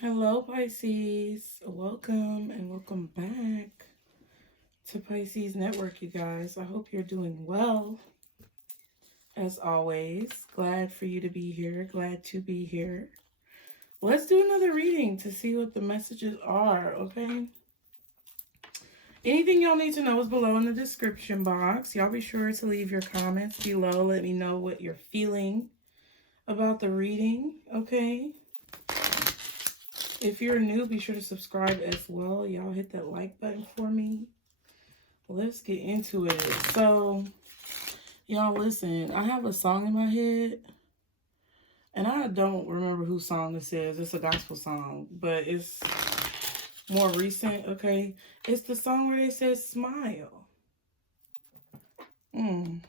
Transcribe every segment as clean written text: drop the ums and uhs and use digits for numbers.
Hello, Pisces. Welcome and welcome back to Pisces Network, you guys. I hope you're doing well. As always, glad for you to be here. Glad to be here. Let's do another reading to see what the messages are, okay? Anything y'all need to know is below in the description box. Y'all be sure to leave your comments below. Let me know what you're feeling about the reading, okay? If you're new, be sure to subscribe as well. Y'all hit that like button for me. Let's get into it. So, y'all listen, I have a song in my head. And I don't remember whose song this is. It's a gospel song. But it's more recent, okay? It's the song where they say smile. Let me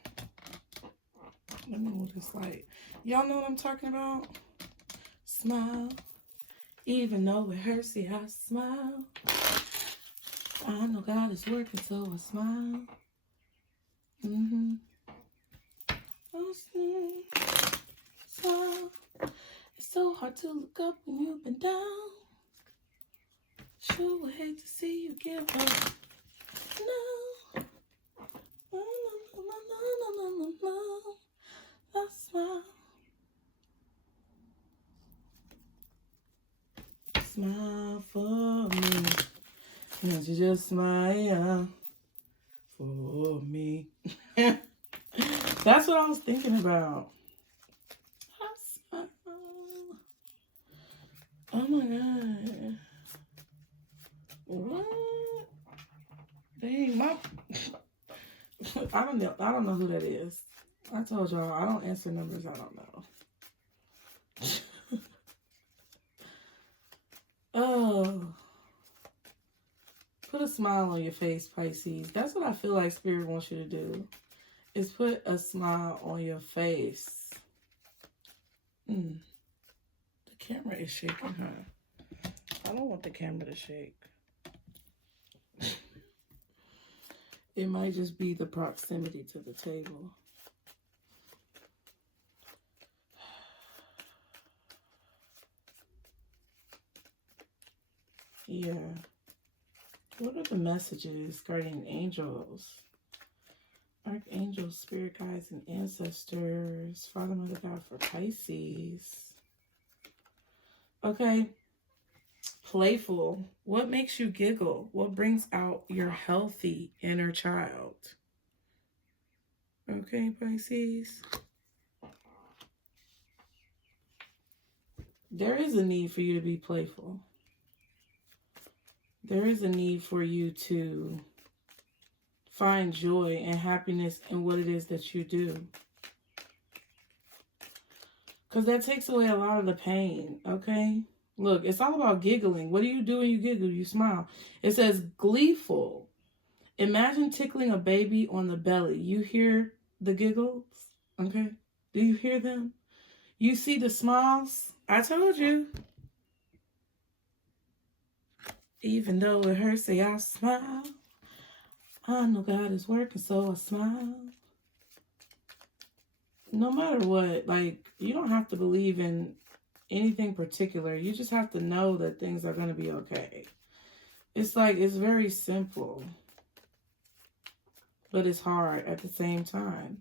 move this light. Y'all know what I'm talking about? Smile. Even though it hurts, see, I smile. I know God is working, so I smile. I smile. It's so hard to look up when you've been down. Sure would hate to see you give up. No. I smile. Smile for me. Won't you just smile for me? That's what I was thinking about. I smile. Oh my God. What? Dang, I don't know who that is. I told y'all I don't answer numbers I don't know. Oh, put a smile on your face, Pisces. That's what I feel like Spirit wants you to do, is put a smile on your face. The camera is shaking, huh? I don't want the camera to shake. It might just be the proximity to the table. Yeah. What are the messages, guardian angels, archangels, spirit guides, and ancestors, Father, Mother, God for Pisces? Okay. Playful. What makes you giggle? What brings out your healthy inner child? Okay, Pisces. There is a need for you to be playful. There is a need for you to find joy and happiness in what it is that you do. Because that takes away a lot of the pain, okay? Look, it's all about giggling. What do you do when you giggle? You smile. It says gleeful. Imagine tickling a baby on the belly. You hear the giggles, okay? Do you hear them? You see the smiles? I told you. Even though it hurts, say I smile. I know God is working, so I smile. No matter what, like, you don't have to believe in anything particular. You just have to know that things are going to be okay. It's like, it's very simple, but it's hard at the same time.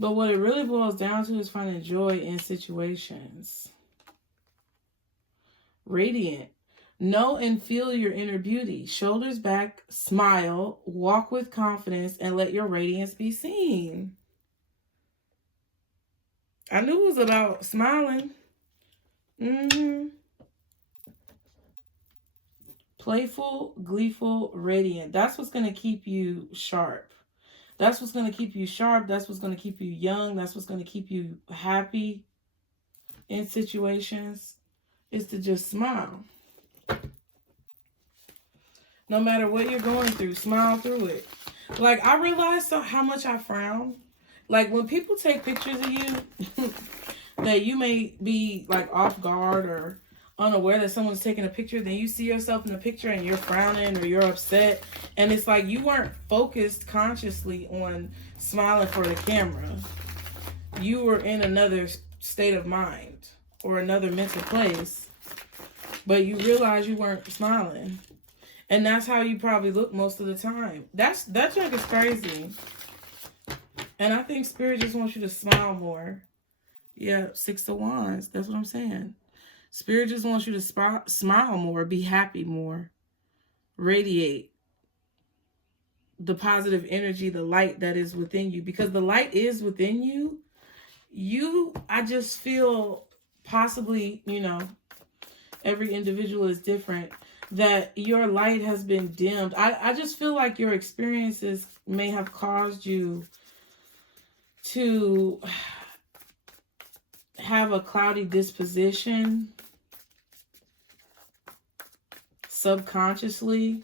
But what it really boils down to is finding joy in situations. Radiant. Know and feel your inner beauty. Shoulders back, smile, walk with confidence, and let your radiance be seen. I knew it was about smiling. Playful, gleeful, radiant. That's what's going to keep you sharp. That's what's going to keep you sharp. That's what's going to keep you young. That's what's going to keep you happy in situations, is to just smile. No matter what you're going through, smile through it. Like, I realized how much I frown. Like, when people take pictures of you that you may be, like, off guard or unaware that someone's taking a picture, then you see yourself in the picture and you're frowning or you're upset. And it's like you weren't focused consciously on smiling for the camera. You were in another state of mind or another mental place. but you realize you weren't smiling. And that's how you probably look most of the time. That junk is crazy. And I think Spirit just wants you to smile more. Yeah, 6 of Wands. That's what I'm saying. Spirit just wants you to smile more, be happy more, radiate the positive energy, the light that is within you. Because the light is within you. I just feel possibly, you know, every individual is different, that your light has been dimmed. I just feel like your experiences may have caused you to have a cloudy disposition subconsciously,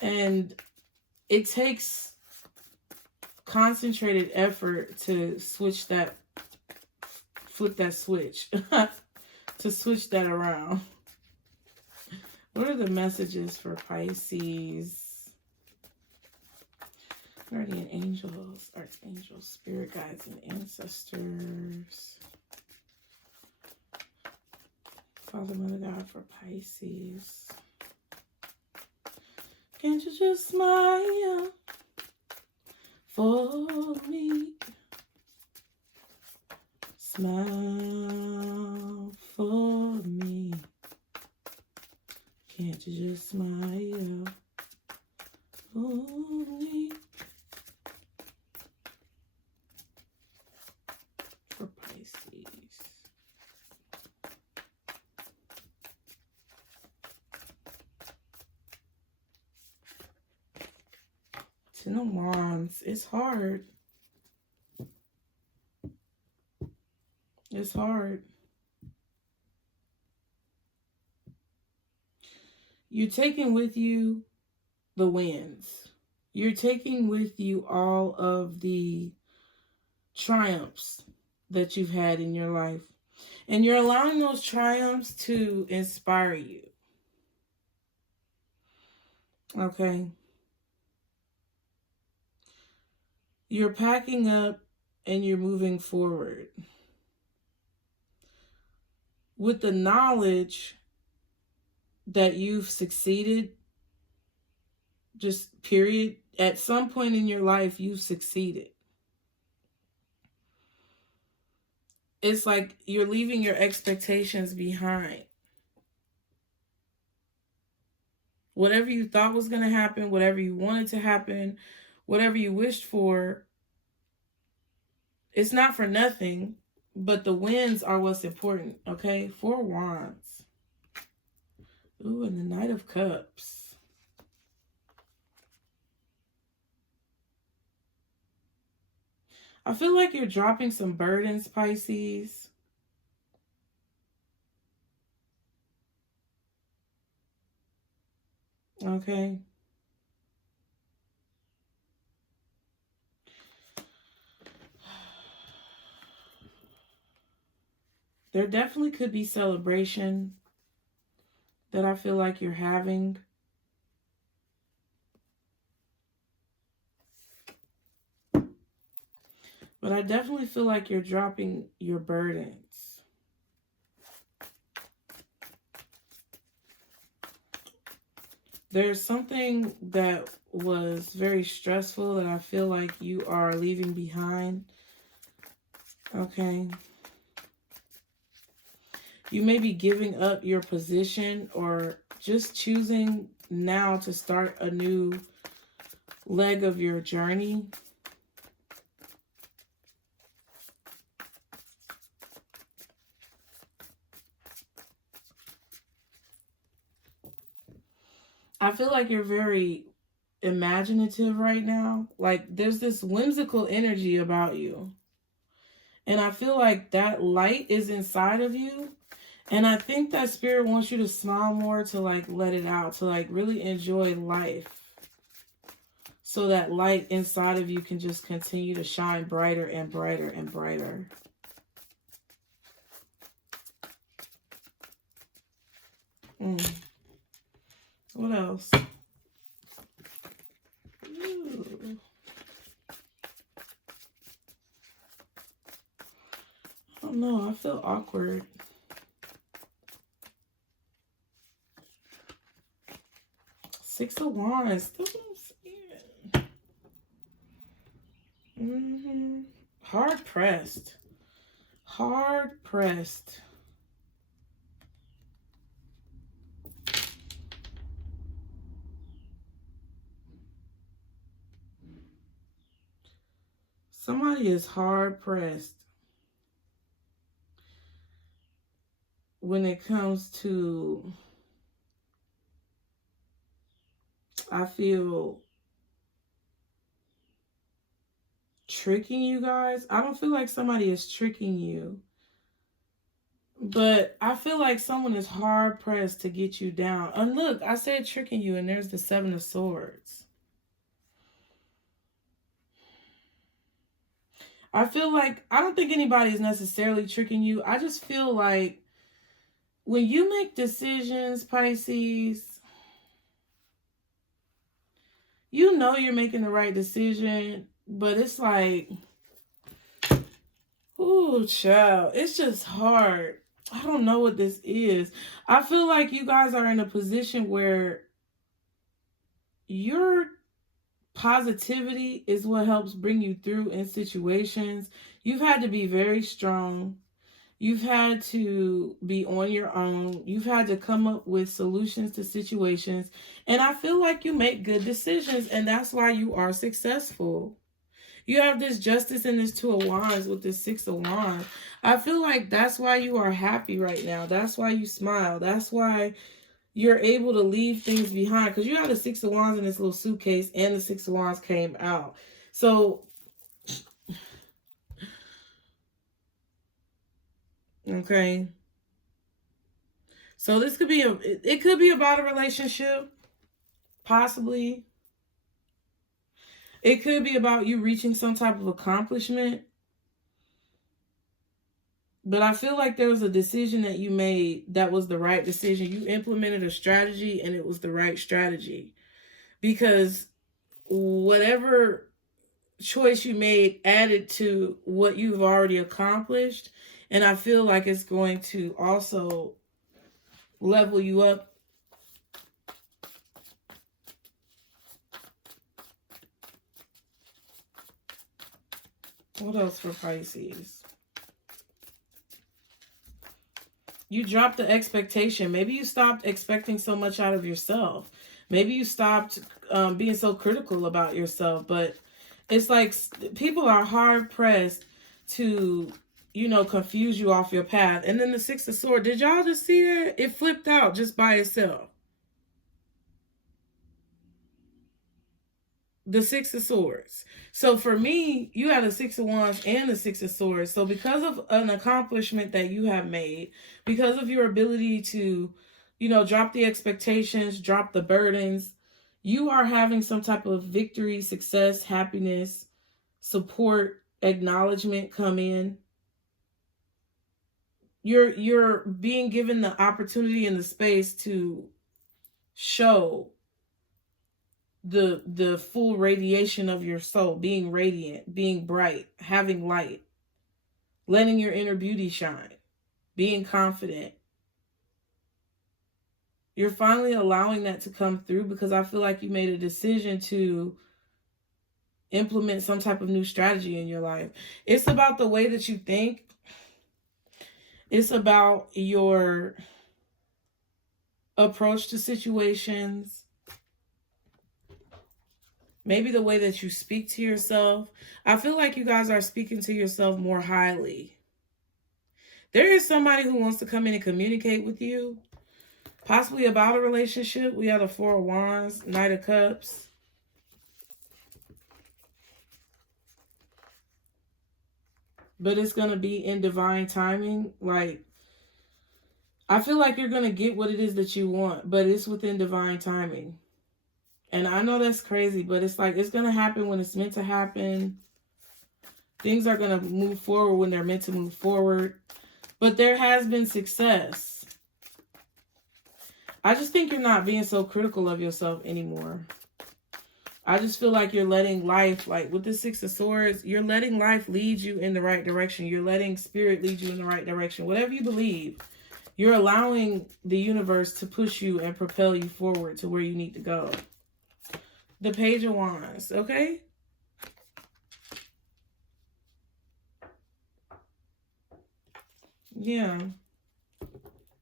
and it takes concentrated effort to flip that switch to switch that around. What are the messages for Pisces? Guardian angels, archangels, spirit guides, and ancestors. Father, Mother God for Pisces. Can't you just smile for me? Smile for me. Can't you just smile for me? For Pisces. Ten of Wands. It's hard. It's hard. You're taking with you the wins. You're taking with you all of the triumphs that you've had in your life. And you're allowing those triumphs to inspire you. Okay? You're packing up and you're moving forward with the knowledge that you've succeeded, just period. At some point in your life, you've succeeded. It's like you're leaving your expectations behind. Whatever you thought was going to happen, whatever you wanted to happen, whatever you wished for, it's not for nothing, but the wins are what's important, okay? 4 Wands. Ooh, and the Knight of Cups. I feel like you're dropping some burdens, Pisces. Okay. There definitely could be celebration that I feel like you're having. But I definitely feel like you're dropping your burdens. There's something that was very stressful that I feel like you are leaving behind. Okay. You may be giving up your position or just choosing now to start a new leg of your journey. I feel like you're very imaginative right now. Like there's this whimsical energy about you. And I feel like that light is inside of you. And I think that Spirit wants you to smile more, to like let it out, to like really enjoy life. So that light inside of you can just continue to shine brighter and brighter and brighter. What else? Ooh. I don't know. I feel awkward. Six of Wands. That's what I'm saying. Hard pressed. Hard pressed. Somebody is hard pressed when it comes to, I feel, tricking you guys. I don't feel like somebody is tricking you, but I feel like someone is hard pressed to get you down. And look, I said tricking you, and there's the Seven of Swords. I feel like, I don't think anybody is necessarily tricking you. I just feel like when you make decisions, Pisces, you know you're making the right decision, but it's like, ooh, child, it's just hard. I don't know what this is. I feel like you guys are in a position where your positivity is what helps bring you through in situations. You've had to be very strong. You've had to be on your own. You've had to come up with solutions to situations. And I feel like you make good decisions, and that's why you are successful. You have this Justice and this Two of Wands with this Six of Wands. I feel like that's why you are happy right now. That's why you smile. That's why you're able to leave things behind, because you have the Six of Wands in this little suitcase, and the Six of Wands came out. So, okay. So this could be it could be about a relationship, possibly. It could be about you reaching some type of accomplishment. But I feel like there was a decision that you made that was the right decision. You implemented a strategy, and it was the right strategy. Because whatever choice you made added to what you've already accomplished. And I feel like it's going to also level you up. What else for Pisces? You dropped the expectation. Maybe you stopped expecting so much out of yourself. Maybe you stopped being so critical about yourself. But it's like people are hard pressed to, you know, confuse you off your path. And then the Six of Swords. Did y'all just see that? It flipped out just by itself. The Six of Swords. So for me, you have the Six of Wands and the Six of Swords. So because of an accomplishment that you have made, because of your ability to, you know, drop the expectations, drop the burdens, you are having some type of victory, success, happiness, support, acknowledgement come in. You're being given the opportunity and the space to show the full radiation of your soul, being radiant, being bright, having light, letting your inner beauty shine, being confident. You're finally allowing that to come through, because I feel like you made a decision to implement some type of new strategy in your life. It's about the way that you think. It's about your approach to situations. Maybe the way that you speak to yourself. I feel like you guys are speaking to yourself more highly. There is somebody who wants to come in and communicate with you, possibly about a relationship. We have the Four of Wands, Knight of Cups. But it's going to be in divine timing. Like, I feel like you're going to get what it is that you want, but it's within divine timing. And I know that's crazy, but it's like, it's going to happen when it's meant to happen. Things are going to move forward when they're meant to move forward. But there has been success. I just think you're not being so critical of yourself anymore. I just feel like you're letting life, like with the Six of Swords, you're letting life lead you in the right direction. You're letting spirit lead you in the right direction. Whatever you believe, You're allowing the universe to push you and propel you forward to where you need to go. The Page of Wands, okay? Yeah.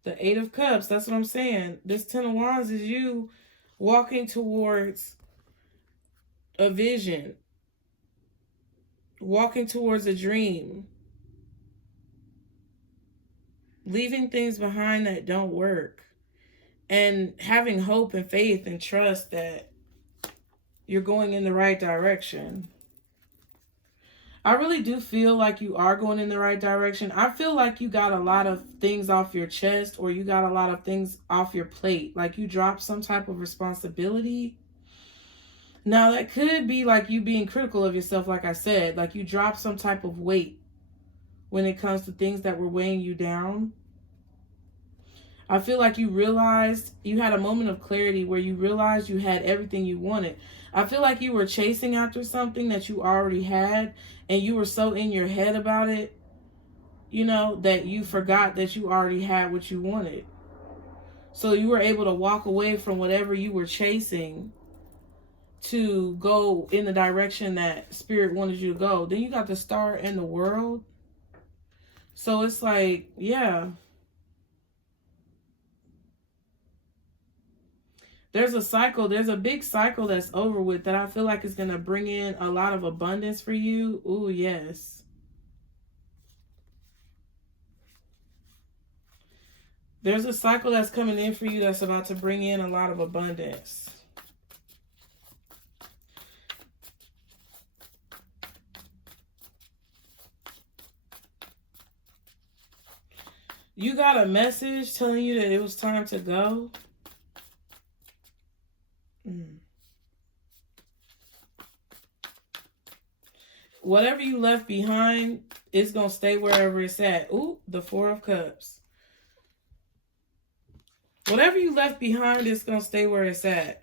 The Eight of Cups, that's what I'm saying. This Ten of Wands is you walking towards a vision. Walking towards a dream. Leaving things behind that don't work. And having hope and faith and trust that you're going in the right direction. I really do feel like you are going in the right direction. I feel like you got a lot of things off your chest, or you got a lot of things off your plate. Like you dropped some type of responsibility. Now that could be like you being critical of yourself, like I said. Like you dropped some type of weight when it comes to things that were weighing you down. I feel like you realized, you had a moment of clarity where you realized you had everything you wanted. I feel like you were chasing after something that you already had, and you were so in your head about it, you know, that you forgot that you already had what you wanted. So you were able to walk away from whatever you were chasing to go in the direction that Spirit wanted you to go. Then you got the Star and the World. So it's like, yeah. There's a cycle, there's a big cycle that's over with that I feel like is going to bring in a lot of abundance for you. Ooh, yes. There's a cycle that's coming in for you that's about to bring in a lot of abundance. You got a message telling you that it was time to go. Whatever you left behind is going to stay wherever it's at. Ooh, the Four of Cups. Whatever you left behind is going to stay where it's at.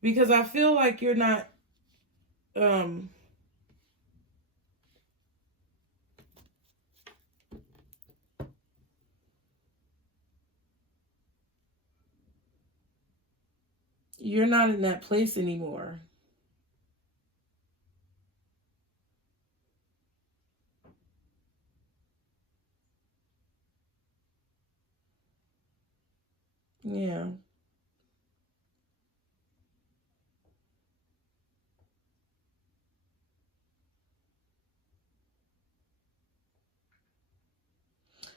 Because I feel like you're not... you're not in that place anymore. Yeah.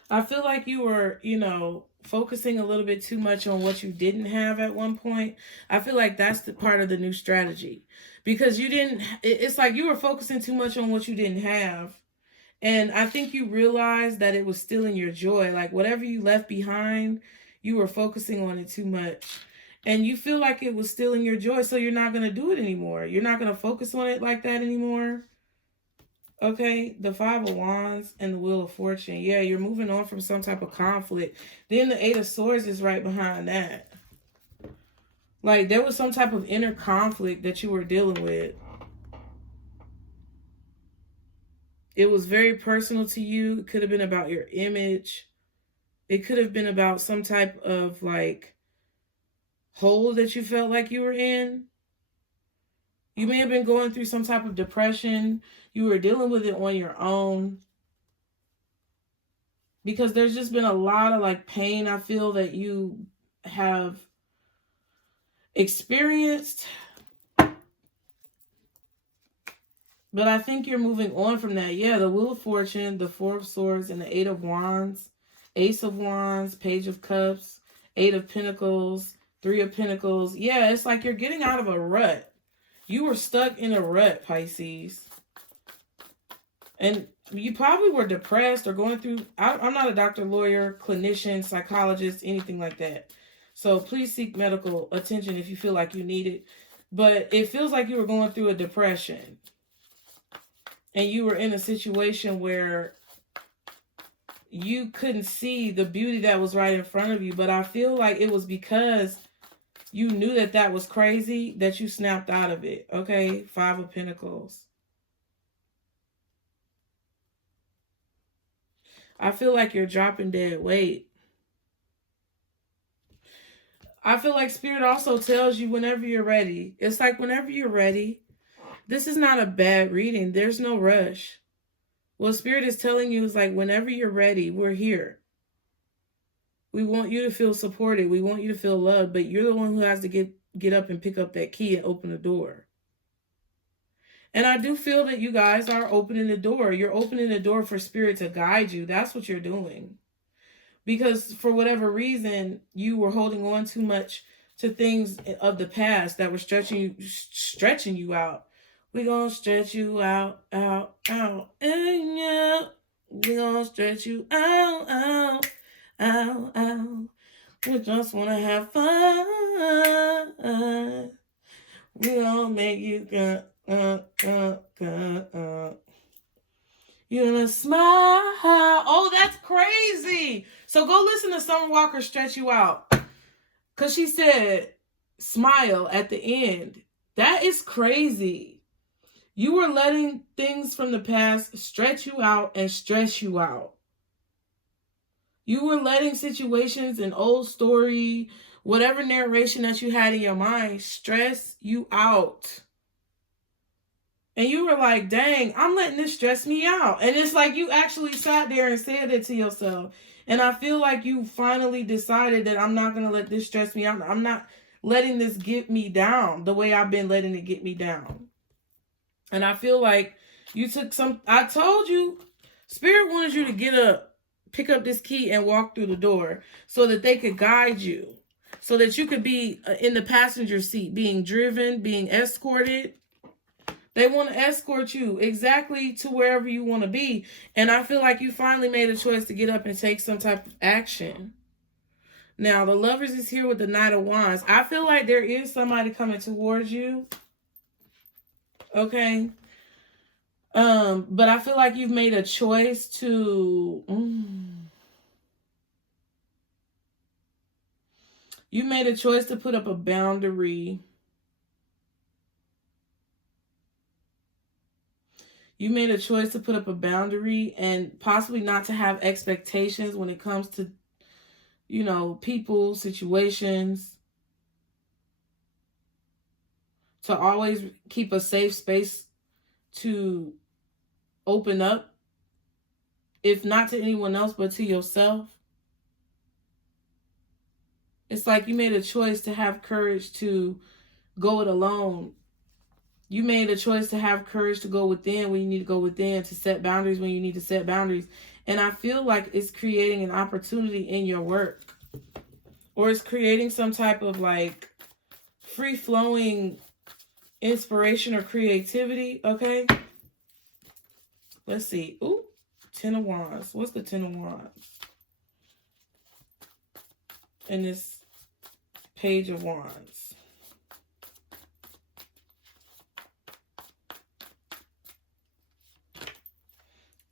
I feel like you were, you know, focusing a little bit too much on what you didn't have at one point. I feel like that's the part of the new strategy. Because you didn't, it's like you were focusing too much on what you didn't have. And I think you realized that it was stealing your joy. Like whatever you left behind, you were focusing on it too much. And you feel like it was stealing your joy, so you're not going to do it anymore. You're not going to focus on it like that anymore. Okay, the Five of Wands and the Wheel of Fortune. Yeah, you're moving on from some type of conflict. Then the Eight of Swords is right behind that. Like there was some type of inner conflict that you were dealing with. It was very personal to you. It could have been about your image. It could have been about some type of like hole that you felt like you were in. You may have been going through some type of depression. You were dealing with it on your own. Because there's just been a lot of like pain I feel that you have experienced. But I think you're moving on from that. Yeah, the Wheel of Fortune, the Four of Swords, and the Eight of Wands. Ace of Wands, Page of Cups, Eight of Pentacles, Three of Pentacles. Yeah, it's like you're getting out of a rut. You were stuck in a rut, Pisces. And you probably were depressed or going through... I'm not a doctor, lawyer, clinician, psychologist, anything like that. So please seek medical attention if you feel like you need it. But it feels like you were going through a depression. And you were in a situation where you couldn't see the beauty that was right in front of you. But I feel like it was because you knew that that was crazy that you snapped out of it. Okay, Five of Pentacles. I feel like you're dropping dead weight. I feel like Spirit also tells you whenever you're ready. It's like whenever you're ready. This is not a bad reading. There's no rush. What Spirit is telling you is like whenever you're ready, we're here. We want you to feel supported. We want you to feel loved, but you're the one who has to get up and pick up that key and open the door. And I do feel that you guys are opening the door. You're opening the door for Spirit to guide you. That's what you're doing. Because for whatever reason, you were holding on too much to things of the past that were stretching you out. We're going to stretch you out, out, out, and yeah. We're going to stretch you out, out, out, out. We just want to have fun. We're going to make you go. You're gonna smile. Oh, that's crazy. So go listen to Summer Walker Stretch You Out. Because she said smile at the end. That is crazy. You were letting things from the past stretch you out and stress you out. You were letting situations, an old story, whatever narration that you had in your mind, stress you out. And you were like, dang, I'm letting this stress me out. And it's like you actually sat there and said it to yourself. And I feel like you finally decided that I'm not going to let this stress me out. I'm not letting this get me down the way I've been letting it get me down. And I feel like you took I told you, Spirit wanted you to get up, pick up this key and walk through the door so that they could guide you. So that you could be in the passenger seat, being driven, being escorted. They want to escort you exactly to wherever you want to be. And I feel like you finally made a choice to get up and take some type of action. Now, the Lovers is here with the Knight of Wands. I feel like there is somebody coming towards you. Okay. But I feel like you've made a choice to... You made a choice to put up a boundary. You made a choice to put up a boundary and possibly not to have expectations when it comes to, you know, people, situations. To always keep a safe space to open up, if not to anyone else, but to yourself. It's like you made a choice to have courage to go it alone. You made a choice to have courage to go within when you need to go within, to set boundaries when you need to set boundaries. And I feel like it's creating an opportunity in your work. Or it's creating some type of like free-flowing inspiration or creativity, okay? Let's see. Ooh, Ten of Wands. What's the Ten of Wands? And this Page of Wands.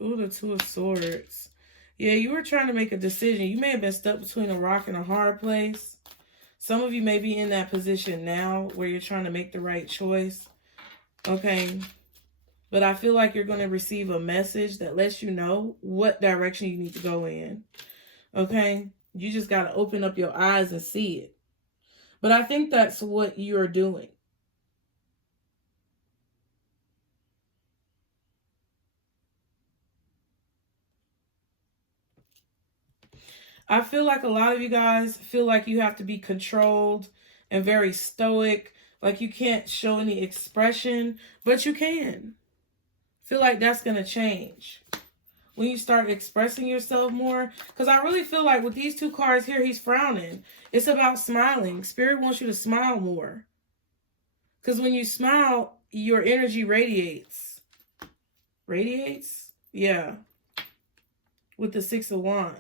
Ooh, the Two of Swords. Yeah, you were trying to make a decision. You may have been stuck between a rock and a hard place. Some of you may be in that position now where you're trying to make the right choice. Okay. But I feel like you're going to receive a message that lets you know what direction you need to go in. Okay. You just got to open up your eyes and see it. But I think that's what you're doing. I feel like a lot of you guys feel like you have to be controlled and very stoic. Like you can't show any expression, but you can. Feel like that's going to change when you start expressing yourself more. Because I really feel like with these two cards here, he's frowning. It's about smiling. Spirit wants you to smile more. Because when you smile, your energy radiates. Radiates? Yeah. With the Six of Wands.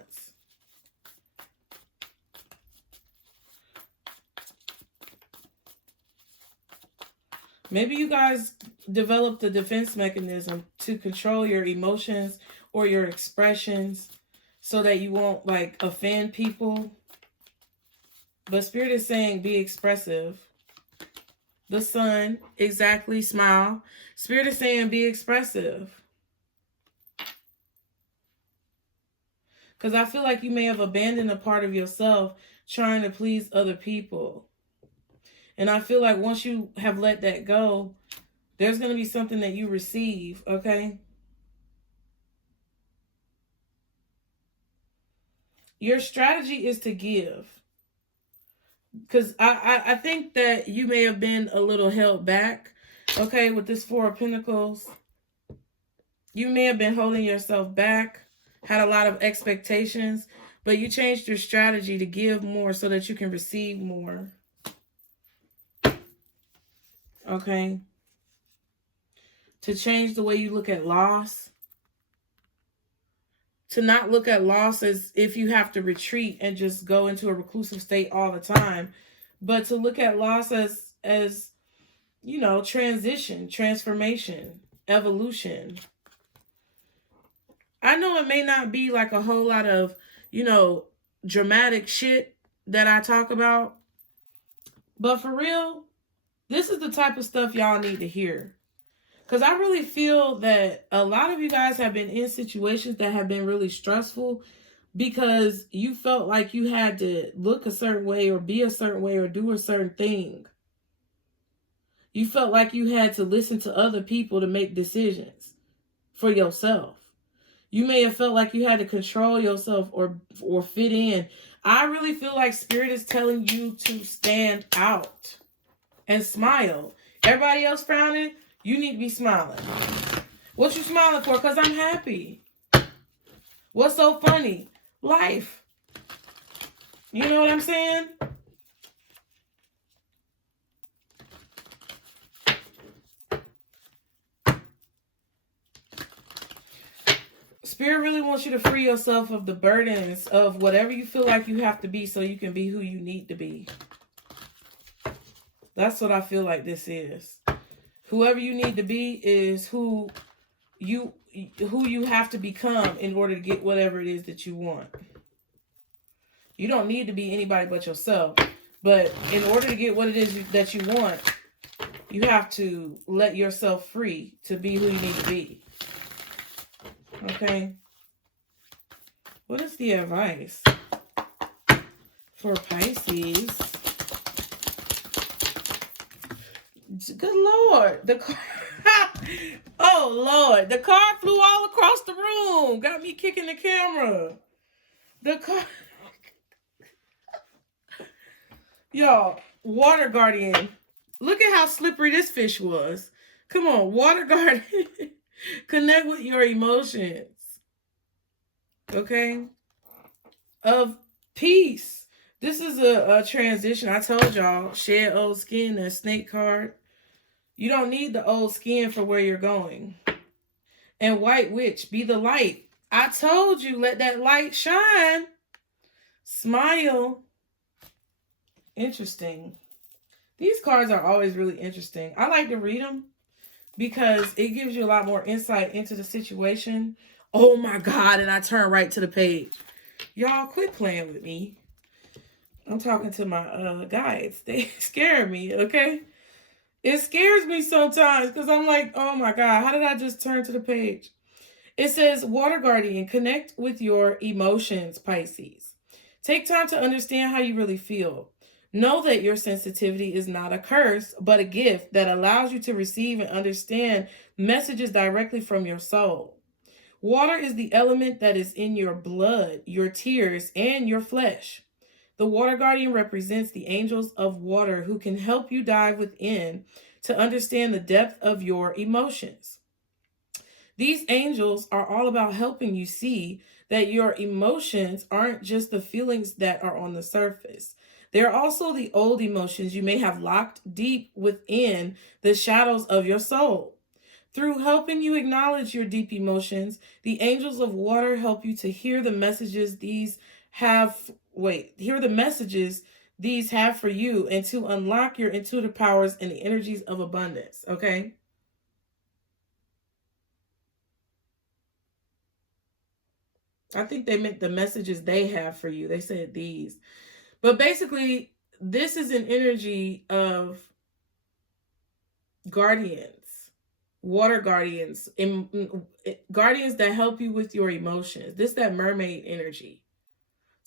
Maybe you guys developed a defense mechanism to control your emotions or your expressions so that you won't like offend people. But Spirit is saying be expressive. The Sun, exactly, smile. Spirit is saying be expressive. Because I feel like you may have abandoned a part of yourself trying to please other people. And I feel like once you have let that go, there's going to be something that you receive, okay? Your strategy is to give. Because I think that you may have been a little held back, okay, with this Four of Pentacles. You may have been holding yourself back, had a lot of expectations, but you changed your strategy to give more so that you can receive more. Okay? To change the way you look at loss. To not look at loss as if you have to retreat and just go into a reclusive state all the time, but to look at loss as you know, transition, transformation, evolution. I know it may not be like a whole lot of, you know, dramatic shit that I talk about, but for real, this is the type of stuff y'all need to hear. Because I really feel that a lot of you guys have been in situations that have been really stressful because you felt like you had to look a certain way or be a certain way or do a certain thing. You felt like you had to listen to other people to make decisions for yourself. You may have felt like you had to control yourself or fit in. I really feel like Spirit is telling you to stand out and smile. Everybody else frowning, you need to be smiling. What you smiling for? Because I'm happy. What's so funny? Life. You know what I'm saying? Spirit really wants you to free yourself of the burdens of whatever you feel like you have to be so you can be who you need to be. That's what I feel like this is. Whoever you need to be is who you have to become in order to get whatever it is that you want. You don't need to be anybody but yourself. But in order to get what it is that you want, you have to let yourself free to be who you need to be. Okay? What is the advice for Pisces? Good Lord. The car. Oh, Lord. The car flew all across the room. Got me kicking the camera. The car. Y'all, Water Guardian. Look at how slippery this fish was. Come on, Water Guardian. Connect with your emotions. Okay? Of peace. This is a transition. I told y'all, shed old skin, that snake card. You don't need the old skin for where you're going. And White Witch, be the light. I told you, let that light shine. Smile. Interesting. These cards are always really interesting. I like to read them because it gives you a lot more insight into the situation. Oh my God, and I turn right to the page. Y'all, quit playing with me. I'm talking to my guides. They scare me, okay? It scares me sometimes because I'm like, oh my God, how did I just turn to the page? It says, Water Guardian, connect with your emotions, Pisces. Take time to understand how you really feel. Know that your sensitivity is not a curse, but a gift that allows you to receive and understand messages directly from your soul. Water is the element that is in your blood, your tears, and your flesh. The Water Guardian represents the angels of water who can help you dive within to understand the depth of your emotions. These angels are all about helping you see that your emotions aren't just the feelings that are on the surface. They're also the old emotions you may have locked deep within the shadows of your soul. Through helping you acknowledge your deep emotions, the angels of water help you to hear the messages these have for you and to unlock your intuitive powers and the energies of abundance, okay? I think they meant the messages they have for you. They said these. But basically, this is an energy of guardians water guardians, guardians that help you with your emotions. This that mermaid energy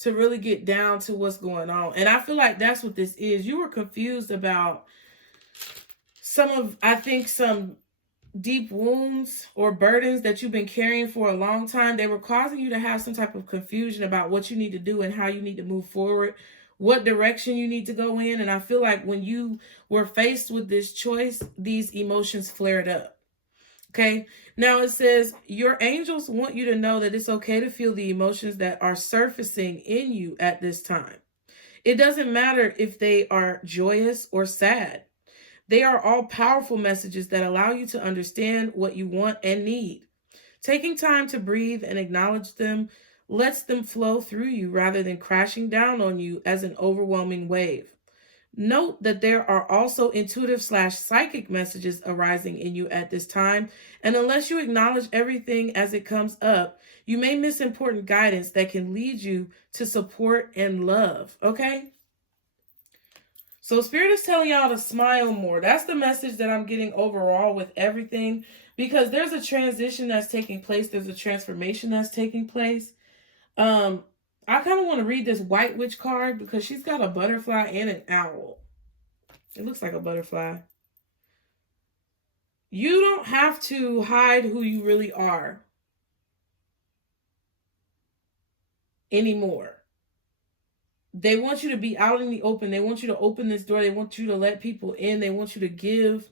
to really get down to what's going on. And I feel like that's what this is. You were confused about I think some deep wounds or burdens that you've been carrying for a long time. They were causing you to have some type of confusion about what you need to do and how you need to move forward, what direction you need to go in. And I feel like when you were faced with this choice, these emotions flared up. Okay. Now it says your angels want you to know that it's okay to feel the emotions that are surfacing in you at this time. It doesn't matter if they are joyous or sad. They are all powerful messages that allow you to understand what you want and need. Taking time to breathe and acknowledge them lets them flow through you rather than crashing down on you as an overwhelming wave. Note that there are also intuitive/psychic messages arising in you at this time, and unless you acknowledge everything as it comes up, you may miss important guidance that can lead you to support and love, okay? So Spirit is telling y'all to smile more. That's the message that I'm getting overall with everything, because there's a transition that's taking place. There's a transformation that's taking place. I kind of want to read this White Witch card because she's got a butterfly and an owl. It looks like a butterfly. You don't have to hide who you really are anymore. They want you to be out in the open. They want you to open this door. They want you to let people in. They want you to give.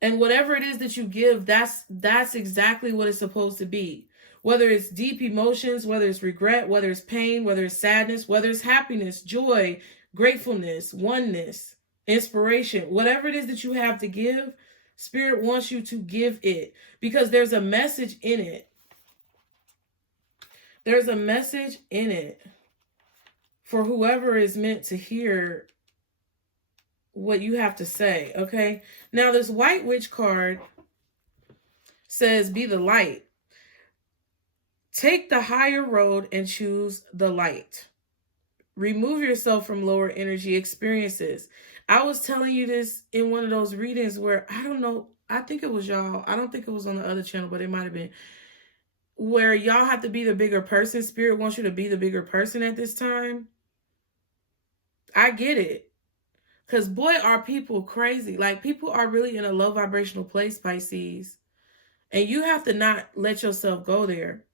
And whatever it is that you give, that's exactly what it's supposed to be. Whether it's deep emotions, whether it's regret, whether it's pain, whether it's sadness, whether it's happiness, joy, gratefulness, oneness, inspiration, whatever it is that you have to give, Spirit wants you to give it because there's a message in it. There's a message in it for whoever is meant to hear what you have to say, okay? Now, this White Witch card says, be the light. Take the higher road and choose the light. Remove yourself from lower energy experiences. I was telling you this in one of those readings where, I don't know, I think it was y'all. I don't think it was on the other channel, but it might have been. Where y'all have to be the bigger person. Spirit wants you to be the bigger person at this time. I get it. Because boy, are people crazy. Like, people are really in a low vibrational place, Pisces. And you have to not let yourself go there.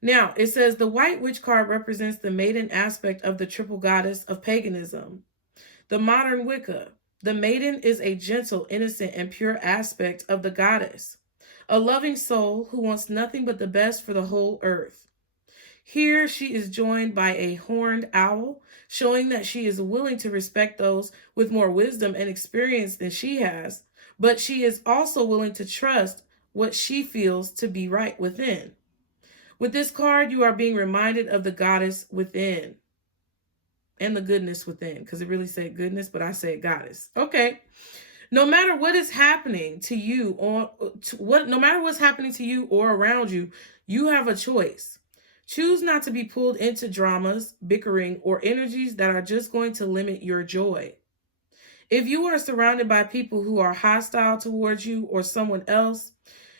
Now, it says the White Witch card represents the maiden aspect of the triple goddess of paganism. The modern Wicca. The maiden is a gentle, innocent, and pure aspect of the goddess. A loving soul who wants nothing but the best for the whole earth. Here she is joined by a horned owl, showing that she is willing to respect those with more wisdom and experience than she has, but she is also willing to trust what she feels to be right within. With this card, you are being reminded of the goddess within and the goodness within, because it really said goodness, but I said goddess. Okay. No matter what is happening to you no matter what's happening to you or around you, you have a choice. Choose not to be pulled into dramas, bickering, or energies that are just going to limit your joy. If you are surrounded by people who are hostile towards you or someone else,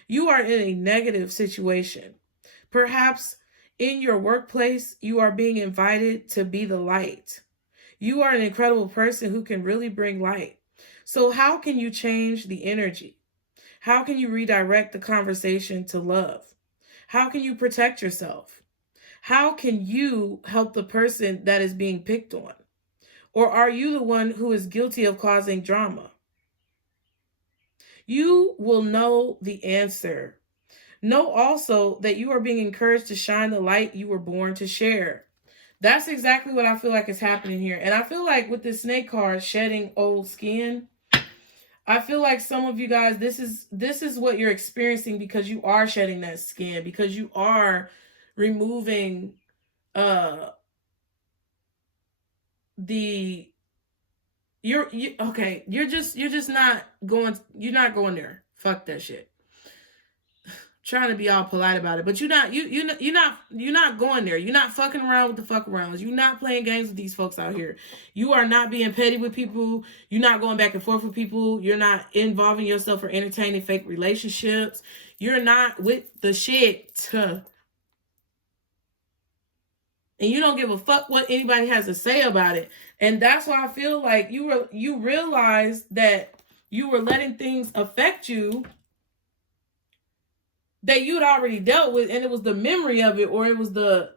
you are in a negative situation. Perhaps in your workplace, you are being invited to be the light. You are an incredible person who can really bring light. So how can you change the energy? How can you redirect the conversation to love? How can you protect yourself? How can you help the person that is being picked on? Or are you the one who is guilty of causing drama? You will know the answer. Know also that you are being encouraged to shine the light you were born to share. That's exactly what I feel like is happening here. And I feel like with this snake card, shedding old skin, I feel like some of you guys, this is what you're experiencing because you are shedding that skin, because you are removing you're just not going there. Fuck that shit. trying to be all polite about it, but you're not going there. You're not fucking around with the fuck arounds. You're not playing games with these folks out here. You are not being petty with people. You're not going back and forth with people. You're not involving yourself or entertaining fake relationships. You're not with the shit. And you don't give a fuck what anybody has to say about it. And that's why I feel like you realized that you were letting things affect you that you'd already dealt with, and it was the memory of it, or it was the,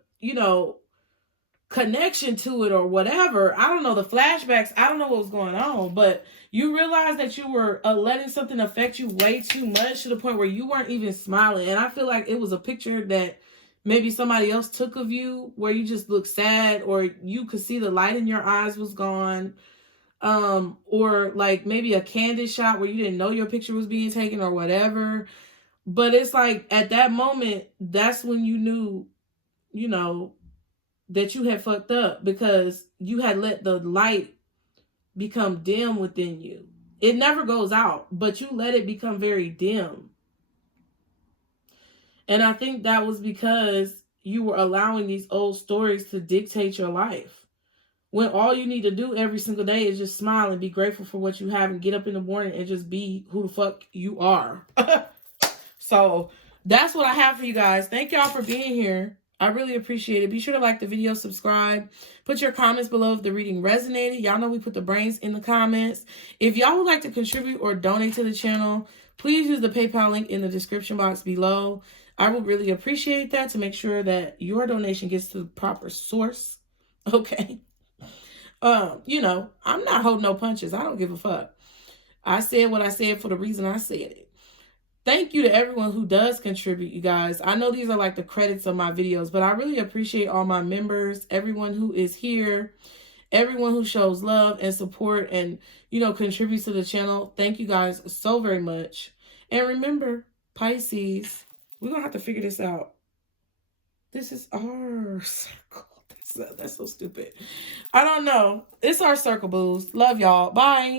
connection to it, or whatever. I don't know, the flashbacks, I don't know what was going on, but you realized that you were letting something affect you way too much to the point where you weren't even smiling. And I feel like it was a picture that maybe somebody else took of you where you just looked sad, or you could see the light in your eyes was gone. Or like maybe a candid shot where you didn't know your picture was being taken or whatever. But it's like at that moment, that's when you knew, that you had fucked up, because you had let the light become dim within you. It never goes out, but you let it become very dim. And I think that was because you were allowing these old stories to dictate your life. When all you need to do every single day is just smile and be grateful for what you have and get up in the morning and just be who the fuck you are. So that's what I have for you guys. Thank y'all for being here. I really appreciate it. Be sure to like the video, subscribe, put your comments below if the reading resonated. Y'all know we put the brains in the comments. If y'all would like to contribute or donate to the channel, please use the PayPal link in the description box below. I would really appreciate that to make sure that your donation gets to the proper source. Okay. I'm not holding no punches. I don't give a fuck. I said what I said for the reason I said it. Thank you to everyone who does contribute, you guys. I know these are like the credits of my videos, but I really appreciate all my members, everyone who is here, everyone who shows love and support and, contributes to the channel. Thank you guys so very much. And remember, Pisces, we're going to have to figure this out. This is our circle. That's so stupid. I don't know. It's our circle, boos. Love y'all. Bye.